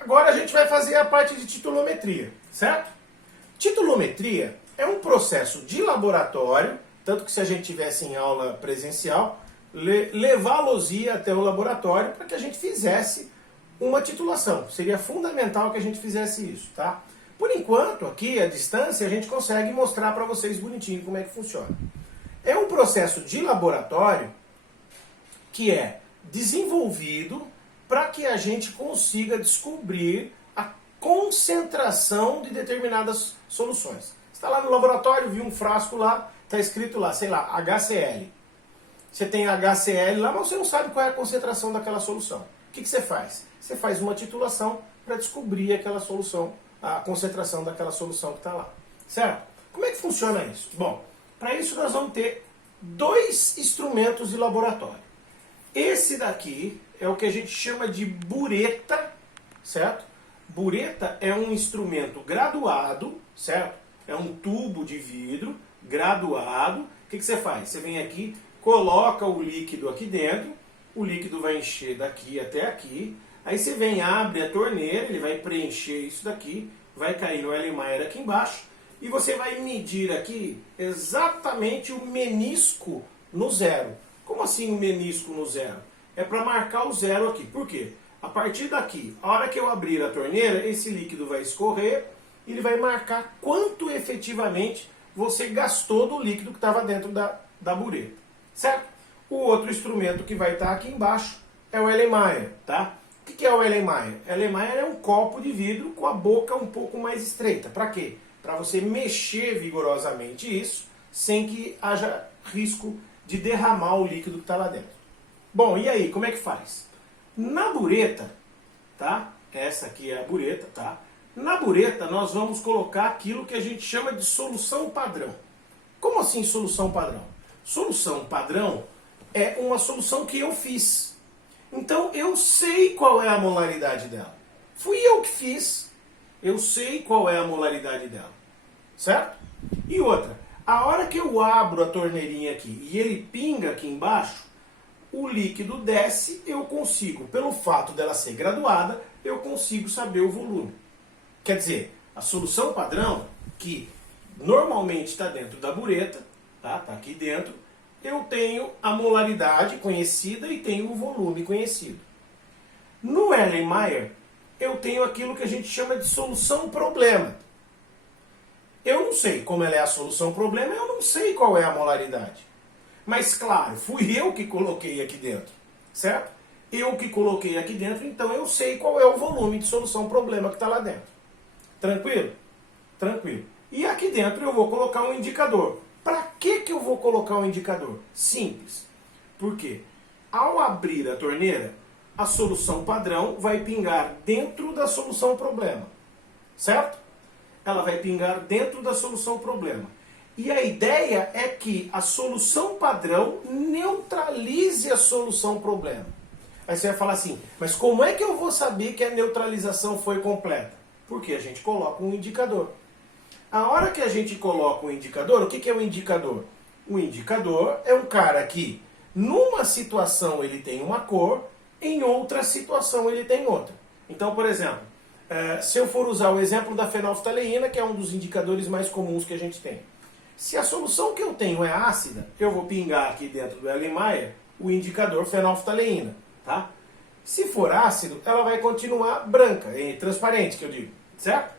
Agora a gente vai fazer a parte de titulometria, certo? Titulometria é um processo de laboratório, tanto que se a gente tivesse em aula presencial, levá-los-ia até o laboratório para que a gente fizesse uma titulação. Seria fundamental que a gente fizesse isso, tá? Por enquanto, aqui, à distância, a gente consegue mostrar para vocês bonitinho como é que funciona. É um processo de laboratório que é desenvolvido para que a gente consiga descobrir a concentração de determinadas soluções. Você está lá no laboratório, viu um frasco lá, está escrito lá, sei lá, HCl. Você tem HCl lá, mas você não sabe qual é a concentração daquela solução. O que você faz? Você faz uma titulação para descobrir aquela solução, a concentração daquela solução que está lá. Certo? Como é que funciona isso? Bom, para isso nós vamos ter dois instrumentos de laboratório. Esse daqui é o que a gente chama de bureta, certo? Bureta é um instrumento graduado, certo? É um tubo de vidro graduado. O que você faz? Você vem aqui, coloca o líquido aqui dentro, o líquido vai encher daqui até aqui, aí você vem, abre a torneira, ele vai preencher isso daqui, vai cair no Erlenmeyer aqui embaixo, e você vai medir aqui exatamente o menisco no zero. Como assim o menisco no zero? É para marcar o zero aqui. Por quê? A partir daqui, a hora que eu abrir a torneira, esse líquido vai escorrer e ele vai marcar quanto efetivamente você gastou do líquido que estava dentro da bureta. Certo? O outro instrumento que vai estar aqui embaixo é o Erlenmeyer, tá? O que é o Erlenmeyer? Erlenmeyer é um copo de vidro com a boca um pouco mais estreita. Para quê? Para você mexer vigorosamente isso, sem que haja risco de derramar o líquido que está lá dentro. Bom, e aí, como é que faz? Na bureta, tá? Essa aqui é a bureta, tá? Na bureta nós vamos colocar aquilo que a gente chama de solução padrão. Como assim solução padrão? Solução padrão é uma solução que eu fiz. Então eu sei qual é a molaridade dela. Fui eu que fiz. Eu sei qual é a molaridade dela. Certo? E outra, a hora que eu abro a torneirinha aqui e ele pinga aqui embaixo, o líquido desce, eu consigo, pelo fato dela ser graduada, eu consigo saber o volume. Quer dizer, a solução padrão, que normalmente está dentro da bureta, tá aqui dentro, eu tenho a molaridade conhecida e tenho o volume conhecido. No Erlenmeyer, eu tenho aquilo que a gente chama de solução problema. Eu não sei como ela é a solução problema, eu não sei qual é a molaridade. Mas claro, fui eu que coloquei aqui dentro, certo? Eu que coloquei aqui dentro, então eu sei qual é o volume de solução problema que está lá dentro. Tranquilo? Tranquilo. E aqui dentro eu vou colocar um indicador. Para que eu vou colocar um indicador? Simples. Porque ao abrir a torneira, a solução padrão vai pingar dentro da solução problema. Certo? Ela vai pingar dentro da solução problema. E a ideia é que a solução padrão neutralize a solução problema. Aí você vai falar assim, mas como é que eu vou saber que a neutralização foi completa? Porque a gente coloca um indicador. A hora que a gente coloca um indicador, o que é um indicador? O indicador é um cara que, numa situação ele tem uma cor, em outra situação ele tem outra. Então, por exemplo, se eu for usar o exemplo da fenolftaleína, que é um dos indicadores mais comuns que a gente tem. Se a solução que eu tenho é ácida, eu vou pingar aqui dentro do Erlenmeyer o indicador fenolftaleína, tá? Se for ácido, ela vai continuar branca, transparente, que eu digo, certo?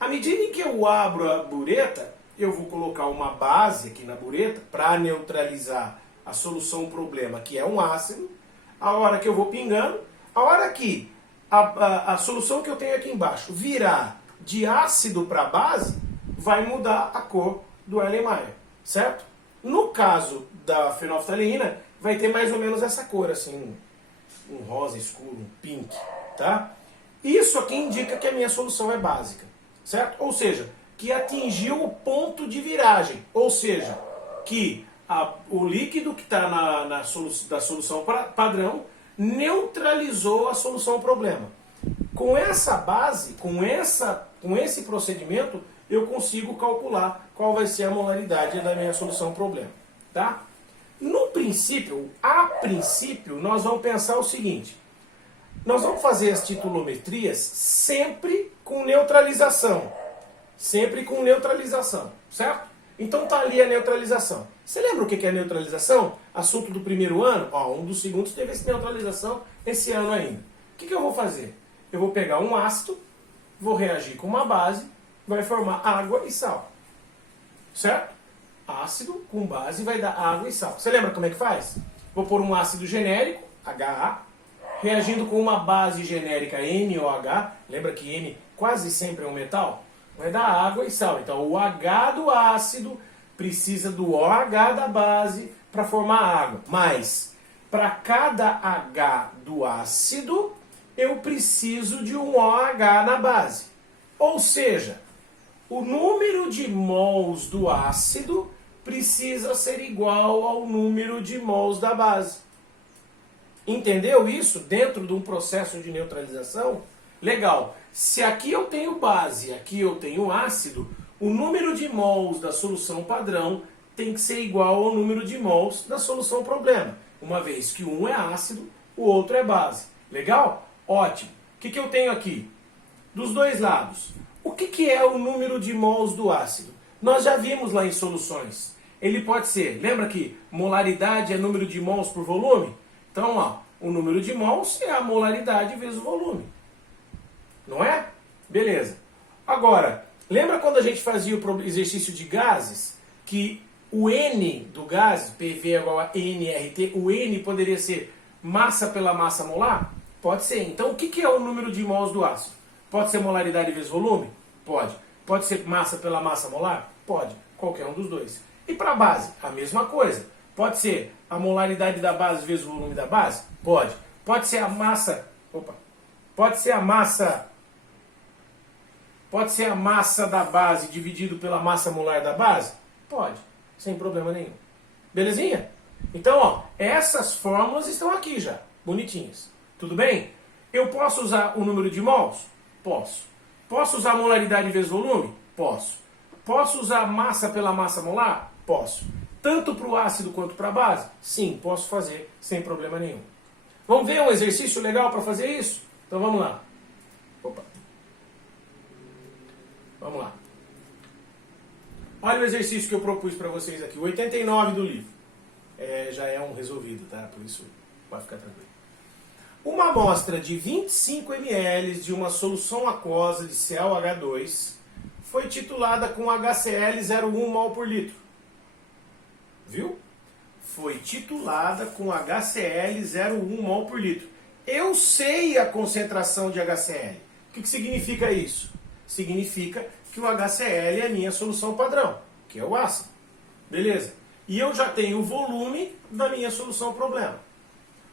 À medida em que eu abro a bureta, eu vou colocar uma base aqui na bureta para neutralizar a solução problema, que é um ácido. A hora que eu vou pingando, a hora que a solução que eu tenho aqui embaixo virar de ácido para base, vai mudar a cor do Erlenmeyer, certo? No caso da fenolftaleína, vai ter mais ou menos essa cor, assim, um rosa escuro, um pink, tá? Isso aqui indica que a minha solução é básica, certo? Ou seja, que atingiu o ponto de viragem, ou seja, que o líquido que está da solução padrão neutralizou a solução problema. Com essa base, com esse procedimento, eu consigo calcular qual vai ser a molaridade da minha solução problema, tá? No princípio, a princípio, nós vamos pensar o seguinte: Nós vamos fazer as titulometrias sempre com neutralização. Sempre com neutralização, certo? Então tá ali a neutralização. Você lembra o que é neutralização? Assunto do primeiro ano? Ó, um dos segundos teve essa neutralização esse ano ainda. O que eu vou fazer? Eu vou pegar um ácido, vou reagir com uma base, vai formar água e sal. Certo? Ácido com base vai dar água e sal. Você lembra como é que faz? Vou pôr um ácido genérico, HA, reagindo com uma base genérica NOH. Lembra que N quase sempre é um metal? Vai dar água e sal. Então o H do ácido precisa do OH da base para formar água. Mas para cada H do ácido, eu preciso de um OH na base. Ou seja, o número de mols do ácido precisa ser igual ao número de mols da base. Entendeu isso dentro de um processo de neutralização? Legal. Se aqui eu tenho base, aqui eu tenho ácido, o número de mols da solução padrão tem que ser igual ao número de mols da solução problema, uma vez que um é ácido, o outro é base. Legal? Ótimo. O que eu tenho aqui? Dos dois lados. O que é o número de mols do ácido? Nós já vimos lá em soluções. Ele pode ser, lembra que molaridade é número de mols por volume? Então, ó, o número de mols é a molaridade vezes o volume. Não é? Beleza. Agora, lembra quando a gente fazia o exercício de gases? Que o N do gás, PV é igual a nRT, o N poderia ser massa pela massa molar? Pode ser. Então, o que é o número de mols do ácido? Pode ser molaridade vezes volume? Pode. Pode ser massa pela massa molar? Pode. Qualquer um dos dois. E para a base? A mesma coisa. Pode ser a molaridade da base vezes o volume da base? Pode. Pode ser a massa... Opa. Pode ser a massa... Pode ser a massa da base dividido pela massa molar da base? Pode. Sem problema nenhum. Belezinha? Então, ó, essas fórmulas estão aqui já. Bonitinhas. Tudo bem? Eu posso usar o número de mols? Posso. Posso usar molaridade vezes volume? Posso. Posso usar massa pela massa molar? Posso. Tanto para o ácido quanto para a base? Sim, posso fazer sem problema nenhum. Vamos ver um exercício legal para fazer isso? Então vamos lá. Opa. Vamos lá. Olha o exercício que eu propus para vocês aqui, o 89 do livro. Já é um resolvido, tá? Por isso pode ficar tranquilo. Uma amostra de 25 ml de uma solução aquosa de CaOH2 foi titulada com HCl 0,1 mol por litro. Viu? Foi titulada com HCl 0,1 mol por litro. Eu sei a concentração de HCl. O que significa isso? Significa que o HCl é a minha solução padrão, que é o ácido. Beleza? E eu já tenho o volume da minha solução problema.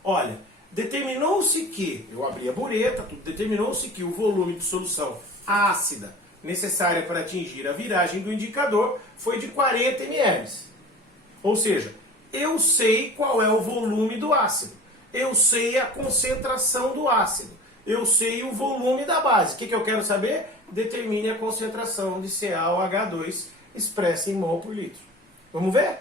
Olha, determinou-se que, eu abri a bureta, determinou-se que o volume de solução ácida necessária para atingir a viragem do indicador foi de 40 ml. Ou seja, eu sei qual é o volume do ácido. Eu sei a concentração do ácido. Eu sei o volume da base. O que eu quero saber? Determine a concentração de CaOH2 expressa em mol por litro. Vamos ver?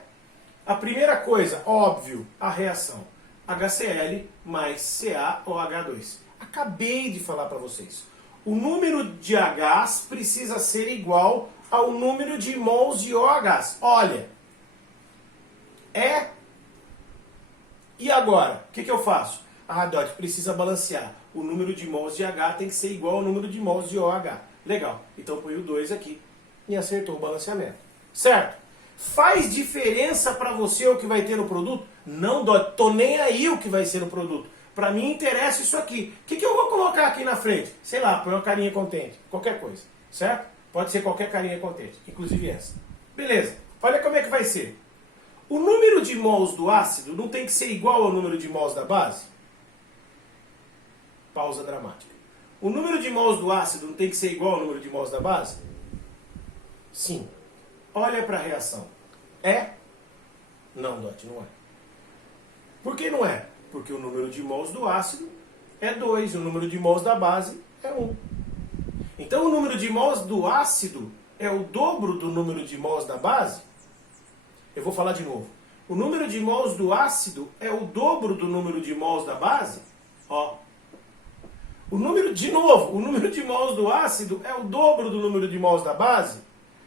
A primeira coisa, óbvio, a reação. HCl mais CaOH2. Acabei de falar para vocês. O número de Hs precisa ser igual ao número de mols de OHs. Olha, E agora? O que eu faço? Ah, Dot, precisa balancear. O número de mols de H tem que ser igual ao número de mols de OH. Legal. Então põe o 2 aqui e acertou o balanceamento. Certo? Faz diferença para você o que vai ter no produto? Não, Dot, tô nem aí o que vai ser no produto. Para mim interessa isso aqui. O que eu vou colocar aqui na frente? Sei lá, põe uma carinha contente. Qualquer coisa. Certo? Pode ser qualquer carinha contente. Inclusive essa. Beleza. Olha como é que vai ser. O número de mols do ácido não tem que ser igual ao número de mols da base? Pausa dramática. O número de mols do ácido não tem que ser igual ao número de mols da base? Sim. Olha para a reação. É? Não, Dot, não é. Por que não é? Porque o número de mols do ácido é 2, o número de mols da base é 1. Então o número de mols do ácido é o dobro do número de mols da base? Eu vou falar de novo. O número de mols do ácido é o dobro do número de mols da base? Ó. O número, de novo, o número de mols do ácido é o dobro do número de mols da base.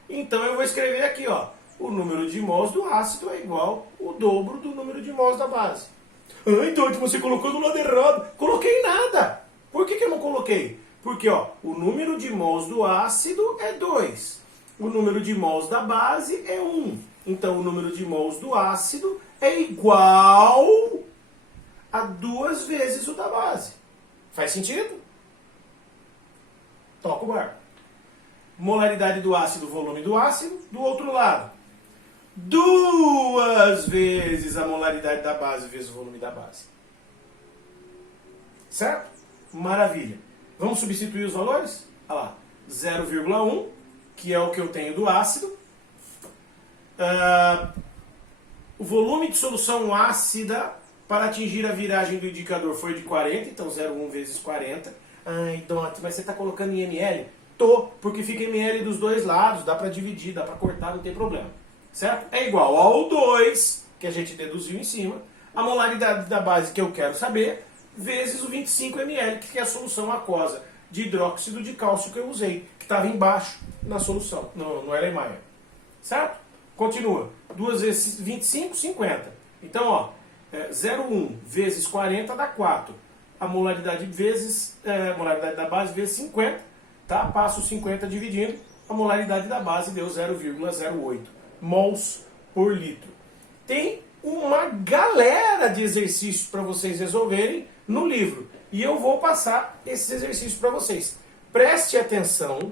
Então eu vou escrever aqui, ó, o número de mols do ácido é igual ao dobro do número de mols da base. Ah, então você colocou do lado errado. Coloquei nada. Por que eu não coloquei? Porque ó, o número de mols do ácido é 2. O número de mols da base é 1. Então o número de mols do ácido é igual a 2 vezes o da base. Faz sentido? Toca o barco. Molaridade do ácido, volume do ácido. Do outro lado, 2 vezes a molaridade da base vezes o volume da base. Certo? Maravilha. Vamos substituir os valores? Olha lá. 0,1, que é o que eu tenho do ácido. O volume de solução ácida para atingir a viragem do indicador foi de 40, então 0,1 vezes 40. Ai, Dante, mas você está colocando em ml? Tô, porque fica ml dos dois lados, dá para dividir, dá para cortar, não tem problema. Certo? É igual ao 2, que a gente deduziu em cima, a molaridade da base que eu quero saber, vezes o 25 ml, que é a solução aquosa de hidróxido de cálcio que eu usei, que estava embaixo na solução, no Erlenmeyer. Certo? Continua. 2 vezes 25, 50. Então, ó, 0,1 vezes 40 dá 4. A molaridade molaridade da base vezes 50, tá? Passo 50 dividindo, a molaridade da base deu 0,08 mols por litro. Tem uma galera de exercícios para vocês resolverem no livro. E eu vou passar esses exercícios para vocês. Preste atenção,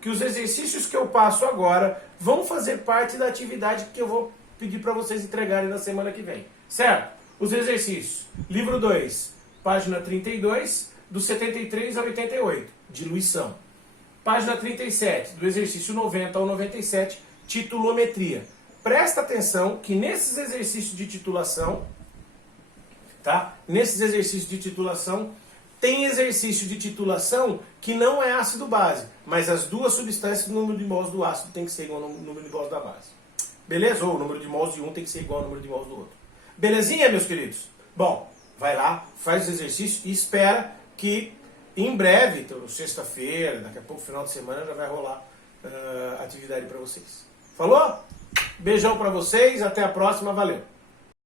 que os exercícios que eu passo agora vão fazer parte da atividade que eu vou pedir para vocês entregarem na semana que vem. Certo? Os exercícios. Livro 2, página 32, do 73 ao 88, diluição. Página 37, do exercício 90 ao 97, titulometria. Presta atenção que nesses exercícios de titulação, tá? Nesses exercícios de titulação, tem exercício de titulação que não é ácido-base, mas as duas substâncias, o número de mols do ácido tem que ser igual ao número de mols da base. Beleza? Ou o número de mols de um tem que ser igual ao número de mols do outro. Belezinha, meus queridos? Bom, vai lá, faz os exercícios e espera que em breve, então, sexta-feira, daqui a pouco, final de semana, já vai rolar atividade para vocês. Falou? Beijão para vocês, até a próxima, valeu!